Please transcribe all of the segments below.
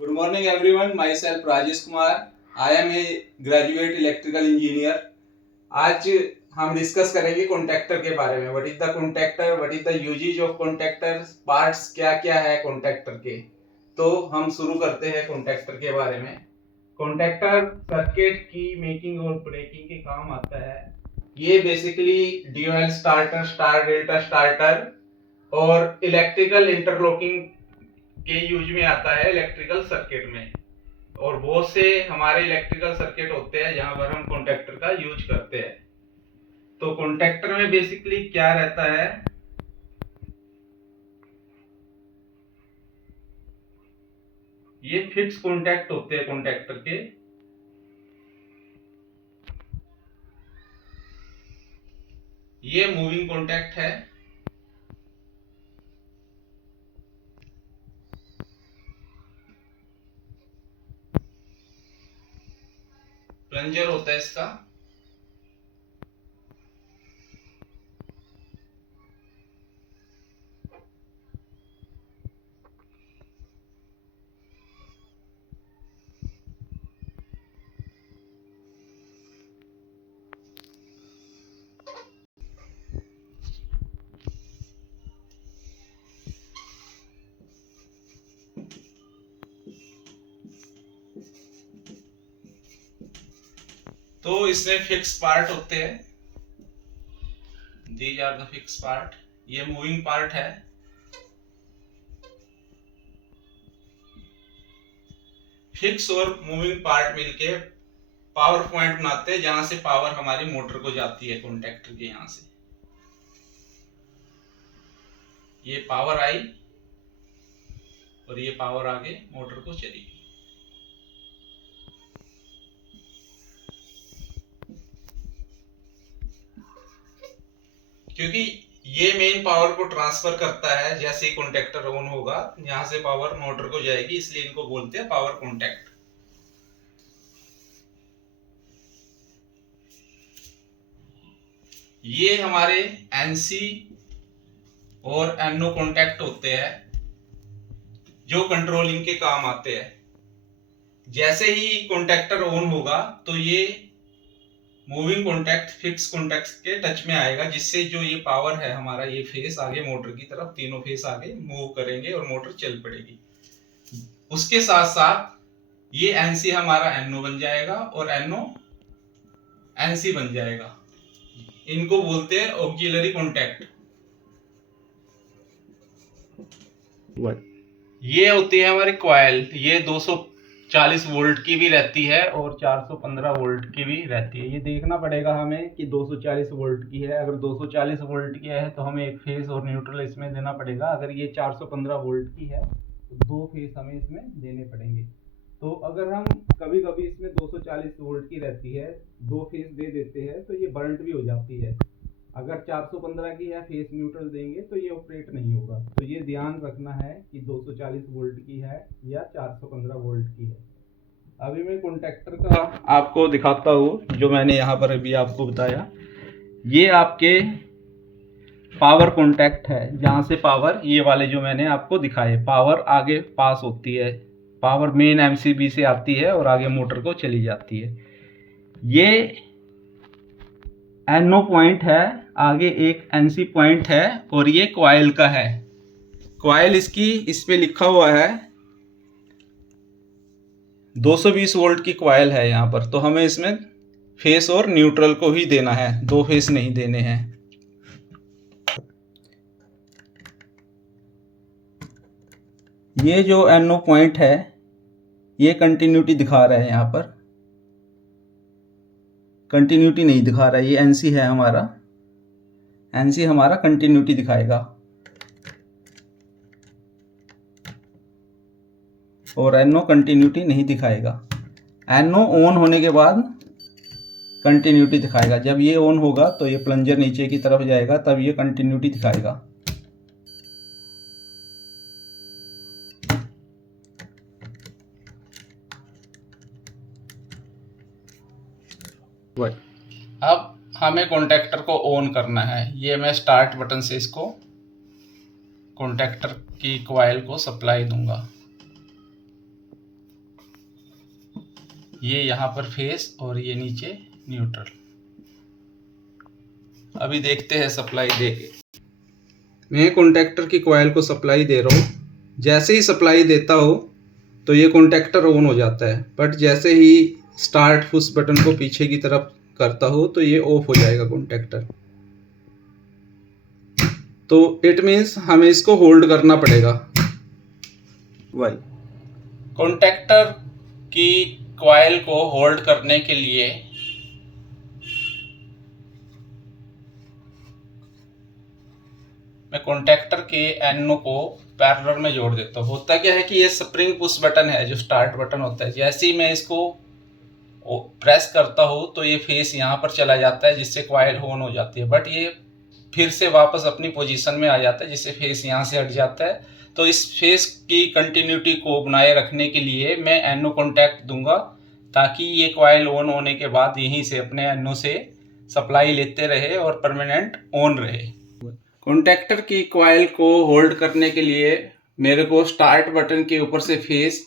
Good morning everyone, myself Rajesh Kumar. I am a graduate electrical engineer. आज हम discuss करेंगे contactor के बारे में. What is the contactor, what is the uses of contactor, parts क्या क्या है कॉन्टैक्टर के. तो हम शुरू करते हैं कॉन्टैक्टर के बारे में. कॉन्टैक्टर सर्किट की मेकिंग और ब्रेकिंग के काम आता है. ये basically dual starter, star delta starter और इलेक्ट्रिकल इंटरलॉकिंग के यूज में आता है इलेक्ट्रिकल सर्किट में. और बहुत से हमारे इलेक्ट्रिकल सर्किट होते हैं जहां पर हम कॉन्टैक्टर का यूज करते हैं. तो कॉन्टैक्टर में बेसिकली क्या रहता है, ये फिक्स कॉन्टैक्ट होते हैं कॉन्टैक्टर के. ये मूविंग कॉन्टैक्ट है. प्लंजर होता है इसका. तो इसमें फिक्स पार्ट होते हैं. These are the fix part. ये मूविंग पार्ट है. फिक्स और मूविंग पार्ट मिलके पावर पॉइंट बनाते हैं जहां से पावर हमारी मोटर को जाती है कॉन्टैक्टर के. यहां से ये पावर आई और ये पावर आगे मोटर को चली गई. क्योंकि ये मेन पावर को ट्रांसफर करता है. जैसे ही कॉन्टैक्टर ऑन होगा यहां से पावर मोटर को जाएगी, इसलिए इनको बोलते हैं पावर कॉन्टैक्ट. ये हमारे एनसी और एनओ कॉन्टैक्ट होते हैं जो कंट्रोलिंग के काम आते हैं. जैसे ही कॉन्टैक्टर ऑन होगा तो ये मूविंग कॉन्टैक्ट फिक्स कॉन्टैक्ट के टच में आएगा, जिससे जो ये पावर है हमारा, ये फेस आगे मोटर की तरफ, तीनों फेस आगे मूव करेंगे और मोटर चल पड़ेगी. उसके साथ साथ ये एनसी हमारा एनओ बन जाएगा और एनओ एनसी बन जाएगा. इनको बोलते हैं ऑक्सिलरी कॉन्टैक्ट. ये होती है हमारी कॉइल. ये 240 वोल्ट की भी रहती है और 415 वोल्ट की भी रहती है. ये देखना पड़ेगा हमें कि 240 वोल्ट की है. अगर 240 वोल्ट की है तो हमें एक फेस और न्यूट्रल इसमें देना पड़ेगा. अगर ये 415 वोल्ट की है तो दो फेस हमें इसमें देने पड़ेंगे. तो अगर हम कभी कभी इसमें 240 वोल्ट की रहती है, दो फेस दे देते हैं तो ये बर्न्ट भी हो जाती है. अगर 415 की या फेस न्यूट्रल देंगे तो ये ऑपरेट नहीं होगा. तो ये ध्यान रखना है कि 240 वोल्ट की है या 415 वोल्ट की है. अभी मैं कॉन्टैक्टर का आपको दिखाता हूँ जो मैंने यहाँ पर अभी आपको बताया. ये आपके पावर कॉन्टैक्ट है जहाँ से पावर, ये वाले जो मैंने आपको दिखाए, पावर आगे पास होती है. पावर मेन एमसीबी से आती है और आगे मोटर को चली जाती है. ये एनओ पॉइंट है, आगे एक एनसी पॉइंट है और ये कॉइल का है. कॉइल इसकी, इस पे लिखा हुआ है 220 वोल्ट की कॉइल है यहाँ पर. तो हमें इसमें फेस और न्यूट्रल को ही देना है, दो फेस नहीं देने हैं. ये जो एनओ पॉइंट है ये कंटिन्यूटी दिखा रहा है. यहाँ पर कंटिन्यूटी नहीं दिखा रहा है. ये एनसी है हमारा, एनसी हमारा कंटिन्यूटी दिखाएगा और एनओ कंटिन्यूटी नहीं दिखाएगा. एनओ ऑन होने के बाद कंटिन्यूटी दिखाएगा. जब ये ऑन होगा तो ये प्लंजर नीचे की तरफ जाएगा, तब ये कंटिन्यूटी दिखाएगा. अब हमें कॉन्टैक्टर को ऑन करना है. ये मैं स्टार्ट बटन से इसको कॉन्टैक्टर की कॉइल को सप्लाई दूंगा. ये यहाँ पर फेस और ये नीचे न्यूट्रल। अभी देखते हैं सप्लाई देके। मैं कॉन्टैक्टर की कॉइल को सप्लाई दे रहा हूँ। जैसे ही सप्लाई देता हो तो ये कॉन्टैक्टर ऑन हो जाता है, बट जैसे ही स्टार्ट पुश बटन को पीछे की तरफ करता हो तो ये ऑफ हो जाएगा कॉन्टैक्टर। तो इट मीन्स हमें इसको होल्ड करना पड़ेगा। वाई कॉन्टैक्टर की कॉइल को होल्ड करने के लिए मैं कॉन्टैक्टर के एनो को पैरेलल में जोड़ देता हूँ। होता क्या है कि ये स्प्रिंग पुश बटन है जो स्टार्ट बटन होता है, जैसे ही मैं इसको प्रेस करता हूँ तो ये फेस यहाँ पर चला जाता है जिससे कॉइल ऑन हो जाती है, बट ये फिर से वापस अपनी पोजीशन में आ जाता है जिससे फेस यहाँ से हट जाता है। तो इस फेस की कंटिन्यूटी को बनाए रखने के लिए मैं एनो कॉन्टैक्ट दूंगा ताकि ये कॉइल ऑन होने के बाद यहीं से अपने एनो से सप्लाई लेते रहे और परमानेंट ऑन रहे। कॉन्टैक्टर की कॉइल को होल्ड करने के लिए मेरे को स्टार्ट बटन के ऊपर से फेस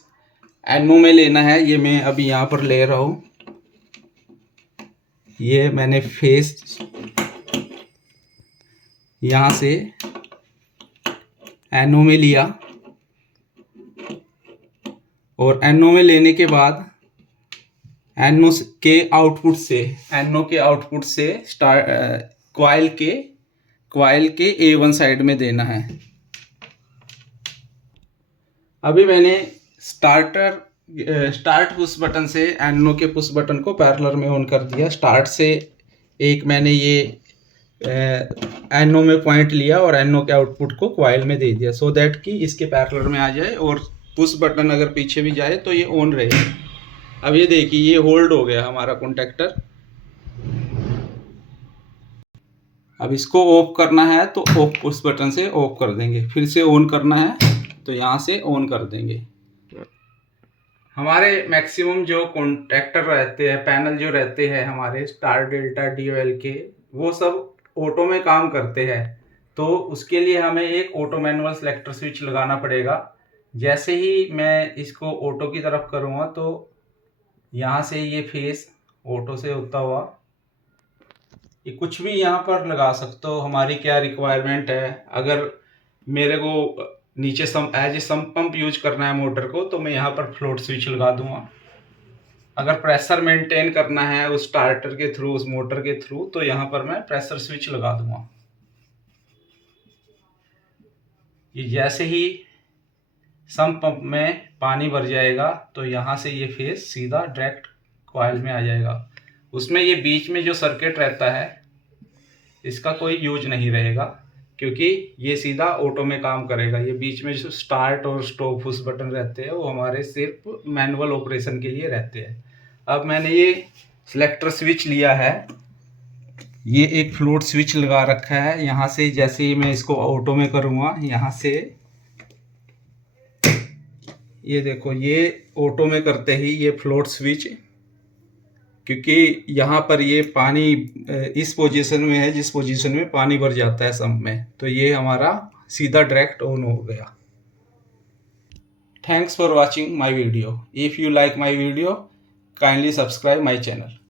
एनो में लेना है। ये मैं अभी यहाँ पर ले रहा हूँ। ये मैंने फेस यहाँ से एनो में लिया और एनो में लेने के बाद एनो के आउटपुट से स्टार्ट कॉइल के A1 साइड में देना है। अभी मैंने स्टार्ट पुश बटन से एनो के पुश बटन को पैरेलल में ऑन कर दिया। स्टार्ट से एक मैंने ये एनो में पॉइंट लिया और एनो के आउटपुट को कॉइल में दे दिया सो दैट कि इसके पैरेलल में आ जाए और पुश बटन अगर पीछे भी जाए तो ये ऑन रहे। अब ये देखिए ये होल्ड हो गया हमारा कॉन्टैक्टर। अब इसको ऑफ करना है तो ऑफ पुश बटन से ऑफ कर देंगे, फिर से ऑन करना है तो यहाँ से ऑन कर देंगे। हमारे मैक्सिमम जो कॉन्टैक्टर रहते हैं, पैनल जो रहते हैं हमारे स्टार डेल्टा DOL के, वो सब ऑटो में काम करते हैं। तो उसके लिए हमें एक ऑटो मैनुअल सेलेक्टर स्विच लगाना पड़ेगा। जैसे ही मैं इसको ऑटो की तरफ करूँगा तो यहाँ से ये फेस ऑटो से होता हुआ ये कुछ भी यहाँ पर लगा सकते हो। हमारी क्या रिक्वायरमेंट है, अगर मेरे को नीचे as a sump pump use करना है मोटर को तो मैं यहाँ पर फ्लोट स्विच लगा दूंगा। अगर प्रेशर मेंटेन करना है उस स्टार्टर के थ्रू, उस मोटर के थ्रू, तो यहाँ पर मैं प्रेशर स्विच लगा दूंगा। ये जैसे ही सम्प पंप में पानी भर जाएगा तो यहाँ से ये फेस सीधा डायरेक्ट कॉइल में आ जाएगा। उसमें ये बीच में जो सर्किट रहता है इसका कोई यूज नहीं रहेगा क्योंकि ये सीधा ऑटो में काम करेगा। ये बीच में जो स्टार्ट और स्टॉप पुश बटन रहते हैं वो हमारे सिर्फ मैनुअल ऑपरेशन के लिए रहते हैं। अब मैंने ये सिलेक्टर स्विच लिया है, ये एक फ्लोट स्विच लगा रखा है। यहाँ से जैसे ही मैं इसको ऑटो में करूँगा, यहाँ से ये देखो ये ऑटो में करते ही ये फ्लोट स्विच, क्योंकि यहाँ पर ये पानी इस पोजीशन में है जिस पोजीशन में पानी भर जाता है सम्प में, तो ये हमारा सीधा डायरेक्ट ऑन हो गया। Thanks for watching my video. If you like my video kindly subscribe my channel.